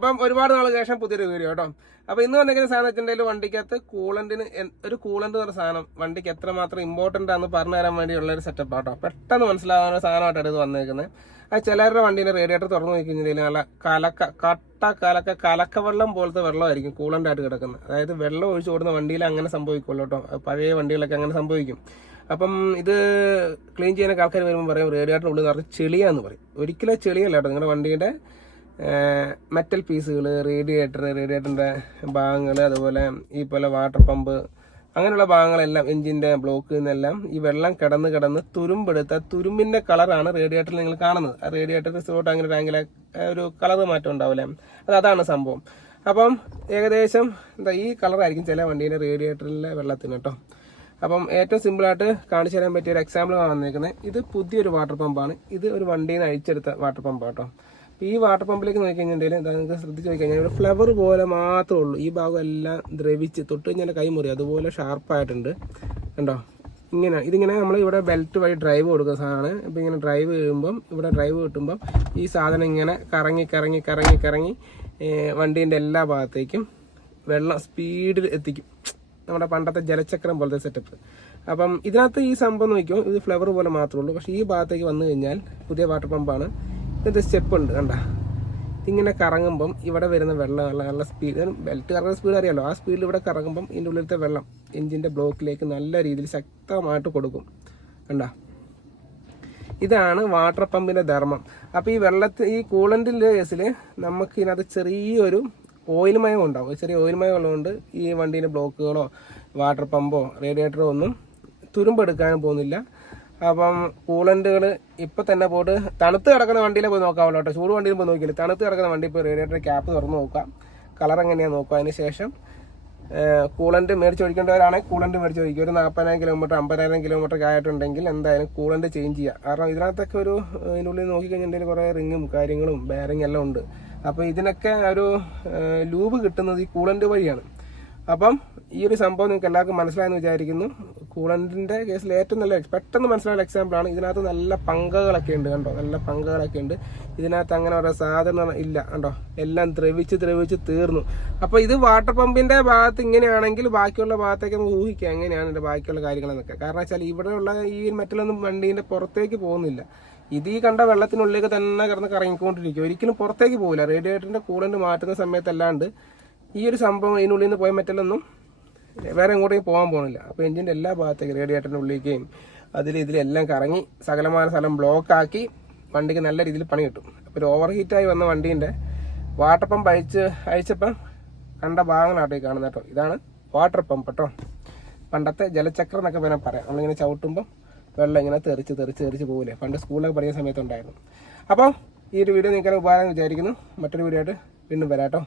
അപ്പം ഒരുപാട് നാൾ ശേഷം പുതിയൊരു വീഡിയോ കേട്ടോ. അപ്പൊ ഇന്ന് വന്നിരിക്കുന്ന സാധനം വെച്ചിട്ടുണ്ടെങ്കിൽ വണ്ടിക്കകത്ത് കൂളന്റിന് ഒരു എന്ന് പറഞ്ഞ സാധനം വണ്ടിക്ക് എത്രമാത്രം ഇമ്പോർട്ടന്റ് ആണെന്ന് പറഞ്ഞു തരാൻ വേണ്ടിയുള്ള ഒരു സെറ്റപ്പ് ആട്ടോ. പെട്ടെന്ന് മനസ്സിലാവുന്ന ഒരു സാധനമായിട്ടാണ് ഇത് വന്നിരിക്കുന്നത് അത് ചിലരുടെ വണ്ടീനെ റേഡിയേറ്റർ തുറന്നു നോക്കി നോക്കിക്കഴിഞ്ഞാൽ നല്ല കലക്ക കട്ട കലക്ക കലക്ക വെള്ളം പോലത്തെ വെള്ളമായിരിക്കും കൂളന്റ് ആയിട്ട് കിടക്കുന്നത് അതായത് വെള്ളം ഒഴിച്ചു കൊടുക്കുന്ന വണ്ടിയിൽ അങ്ങനെ സംഭവിക്കുമല്ലോ കേട്ടോ. പഴയ വണ്ടികളൊക്കെ അങ്ങനെ സംഭവിക്കും. അപ്പം ഇത് ക്ലീൻ ചെയ്യാനൊക്കെ ആൾക്കാർ വരുമ്പോൾ പറയും റേഡിയേറ്ററിനുള്ളിൽ നിറച്ച് ചെളിയാന്ന് പറയും. ഒരിക്കലും ചെളിയല്ല കേട്ടോ. നിങ്ങളുടെ വണ്ടിയുടെ മെറ്റൽ പീസുകൾ റേഡിയേറ്റർ റേഡിയേറ്ററിന്റെ ഭാഗങ്ങൾ അതുപോലെ ഈ പോലെ വാട്ടർ പമ്പ് അങ്ങനെയുള്ള ഭാഗങ്ങളെല്ലാം എഞ്ചിന്റെ ബ്ലോക്കിൽ നിന്നെല്ലാം ഈ വെള്ളം കിടന്ന് കിടന്ന് തുരുമ്പെടുത്ത തുരുമ്പിന്റെ കളറാണ് റേഡിയേറ്ററിൽ നിങ്ങൾ കാണുന്നത്. ആ റേഡിയേറ്റർ റിസോർട്ട് അങ്ങനെ ഭയങ്കര ഒരു കളർ മാറ്റം ഉണ്ടാവില്ലേ? അത് അതാണ് സംഭവം. അപ്പം ഏകദേശം എന്താ ഈ കളറായിരിക്കും ചില വണ്ടീന്റെ റേഡിയേറ്ററിലെ വെള്ളത്തിന് കേട്ടോ അപ്പം ഏറ്റവും സിമ്പിളായിട്ട് കാണിച്ചു തരാൻ പറ്റിയ ഒരു എക്സാമ്പിൾ വന്നിരിക്കുന്നത് ഇത് പുതിയൊരു വാട്ടർ പമ്പാണ് ഇത് ഒരു വണ്ടിയിൽ നിന്ന് അഴിച്ചെടുത്ത വാട്ടർ പമ്പ് കേട്ടോ ഈ വാട്ടർ പമ്പിലേക്ക് നോക്കി കഴിഞ്ഞിട്ടുണ്ടെങ്കിൽ നിങ്ങൾക്ക് ശ്രദ്ധിച്ച് നോക്കി കഴിഞ്ഞാൽ ഫ്ലവർ പോലെ മാത്രമേ ഉള്ളൂ. ഈ ഭാഗം എല്ലാം ദ്രവിച്ച് തൊട്ട് കഴിഞ്ഞാൽ കൈ മുറി അതുപോലെ ഷാർപ്പായിട്ടുണ്ട് കണ്ടോ? ഇങ്ങനെ ഇതിങ്ങനെ നമ്മൾ ഇവിടെ ബെൽറ്റ് വഴി ഡ്രൈവ് കൊടുക്കുന്ന സാധനമാണ് ഇപ്പം ഇങ്ങനെ ഡ്രൈവ് ചെയ്യുമ്പം ഇവിടെ ഡ്രൈവ് കിട്ടുമ്പം ഈ സാധനം ഇങ്ങനെ കറങ്ങി കറങ്ങി കറങ്ങി കറങ്ങി വണ്ടീന്റെ എല്ലാ ഭാഗത്തേക്കും വെള്ളം സ്പീഡിൽ എത്തിക്കും. നമ്മുടെ പണ്ടത്തെ ജലചക്രം പോലത്തെ സെറ്റപ്പ് അപ്പം ഇതിനകത്ത് ഈ സംഭവം നോക്കിയോ ഇത് ഫ്ലവർ പോലെ മാത്രമേ ഉള്ളൂ. പക്ഷേ ഈ ഭാഗത്തേക്ക് വന്നു കഴിഞ്ഞാൽ പുതിയ വാട്ടർ പമ്പാണ് ഇതിന്റെ സ്റ്റെപ്പ് ഉണ്ട് കണ്ട? ഇതിങ്ങനെ കറങ്ങുമ്പം ഇവിടെ വരുന്ന വെള്ളം നല്ല നല്ല സ്പീഡ് ബെൽറ്റ് കറങ്ങുന്ന സ്പീഡ് അറിയാലോ? ആ സ്പീഡിൽ ഇവിടെ കറങ്ങുമ്പം ഇതിന്റെ ഉള്ളിലത്തെ വെള്ളം എഞ്ചിന്റെ ബ്ലോക്കിലേക്ക് നല്ല രീതിയിൽ ശക്തമായിട്ട് കൊടുക്കും കണ്ട? ഇതാണ് വാട്ടർ പമ്പിന്റെ ധർമ്മം. അപ്പോൾ ഈ വെള്ളത്തിൽ ഈ കൂളന്റിന്റെ കേസിൽ നമുക്ക് ഇതിനകത്ത് ചെറിയൊരു ഓയിൽ മയം ഉണ്ടാവും. ചെറിയ ഓയിൽ മയം ഉള്ളതുകൊണ്ട് ഈ വണ്ടീന്റെ ബ്ലോക്കുകളോ വാട്ടർ പമ്പോ റേഡിയേറ്ററോ ഒന്നും തുരുമ്പെടുക്കാനും പോകുന്നില്ല. അപ്പം കൂളന്റുകൾ ഇപ്പം തന്നെ പോയിട്ട് തണുത്ത് കിടക്കുന്ന വണ്ടിയിൽ പോയി നോക്കാമല്ലോ കേട്ടോ. ചൂട് വണ്ടിയിൽ പോയി നോക്കിയില്ല. തണുത്ത് കിടക്കുന്ന വണ്ടി ഇപ്പോൾ റേഡിയേറ്റർ ക്യാപ്പ് തുറന്ന് നോക്കാം. കളർ എങ്ങനെയാണ് നോക്കുക അതിന് ശേഷം കൂളന്റ് മേടിച്ച് ഒഴിക്കേണ്ടവരാണെങ്കിൽ കൂളന്റ് മേടിച്ച് ഒഴിക്കുക ഒരു നാൽപ്പതിനായിരം കിലോമീറ്റർ അമ്പതിനായിരം കിലോമീറ്റർ ആയിട്ടുണ്ടെങ്കിൽ എന്തായാലും കൂളന്റ് ചേഞ്ച് ചെയ്യുക കാരണം ഇതിനകത്തൊക്കെ ഒരു ഇതിനുള്ളിൽ നോക്കിക്കഴിഞ്ഞിട്ടുണ്ടെങ്കിൽ കുറേ റിങ്ങും കാര്യങ്ങളും ബാരിങ് എല്ലാം ഉണ്ട്. അപ്പോൾ ഇതിനൊക്കെ ഒരു ലൂബ് കിട്ടുന്നത് ഈ കൂളന്റ് വഴിയാണ്. അപ്പം ഈ ഒരു സംഭവം നിങ്ങൾക്ക് എല്ലാവർക്കും മനസ്സിലായെന്ന് വിചാരിക്കുന്നു. കൂളന്റിന്റെ കേസിൽ ഏറ്റവും നല്ല പെട്ടെന്ന് മനസ്സിലായ എക്സാമ്പിൾ ആണ്. ഇതിനകത്ത് നല്ല പങ്കകളൊക്കെ ഉണ്ട് കണ്ടോ? നല്ല പങ്കകളൊക്കെ ഉണ്ട്. ഇതിനകത്ത് അങ്ങനെ ഓരോ സാധനം ഇല്ല കണ്ടോ? എല്ലാം ദ്രവിച്ച് ദ്രവിച്ച് തീർന്നു. അപ്പോൾ ഇത് വാട്ടർ പമ്പിന്റെ ഭാഗത്ത് ഇങ്ങനെയാണെങ്കിൽ ബാക്കിയുള്ള ഭാഗത്തേക്ക് നമുക്ക് ഊഹിക്കാം എങ്ങനെയാണ് ഇതിന്റെ ബാക്കിയുള്ള കാര്യങ്ങളെന്നൊക്കെ. കാരണം വെച്ചാൽ ഇവിടെയുള്ള ഈ മെറ്റലൊന്നും വണ്ടീന്റെ പുറത്തേക്ക് പോകുന്നില്ല. ഇത് ഈ കണ്ട വെള്ളത്തിനുള്ളിലേക്ക് തന്നെ കിടന്ന് കറങ്ങിക്കൊണ്ടിരിക്കും. ഒരിക്കലും പുറത്തേക്ക് പോകില്ല റേഡിയേറ്ററിന്റെ കൂളന്റ് മാറ്റുന്ന സമയത്തല്ലാണ്ട് ഈ ഒരു സംഭവം ഇതിനുള്ളിൽ നിന്ന് പോയ മെറ്റലൊന്നും വേറെ എങ്ങോട്ടേക്ക് പോകാൻ പോകുന്നില്ല. അപ്പോൾ എഞ്ചിന്റെ എല്ലാ ഭാഗത്തേക്കും റേഡിയേറ്ററിന്റെ ഉള്ളിലേക്കും അതിൽ ഇതിലെല്ലാം കറങ്ങി സകലമായ സ്ഥലം ബ്ലോക്ക് ആക്കി വണ്ടിക്ക് നല്ല രീതിയിൽ പണി കിട്ടും. അപ്പോൾ ഒരു ഓവർ ഹീറ്റായി വന്ന വണ്ടീന്റെ വാട്ടർ പമ്പ് അയച്ച് അയച്ചപ്പം കണ്ട ഭാഗങ്ങളാട്ടോ ഈ കാണുന്നത് കേട്ടോ. ഇതാണ് വാട്ടർ പമ്പ് കേട്ടോ പണ്ടത്തെ ജലചക്രം എന്നൊക്കെ വേണം പറയാം. നമ്മളിങ്ങനെ ചവിട്ടുമ്പോൾ വെള്ളം ഇങ്ങനെ തെറിച്ച് തെറിച്ച് തെറിച്ച് പോകില്ലേ പണ്ട് സ്കൂളിലൊക്കെ പഠിക്കുന്ന സമയത്തുണ്ടായിരുന്നു. അപ്പോൾ ഈ ഒരു വീഡിയോ നിങ്ങൾക്ക് ഉപകാരം വിചാരിക്കുന്നു. മറ്റൊരു വീഡിയോ ആയിട്ട് വീണ്ടും വരാം കേട്ടോ.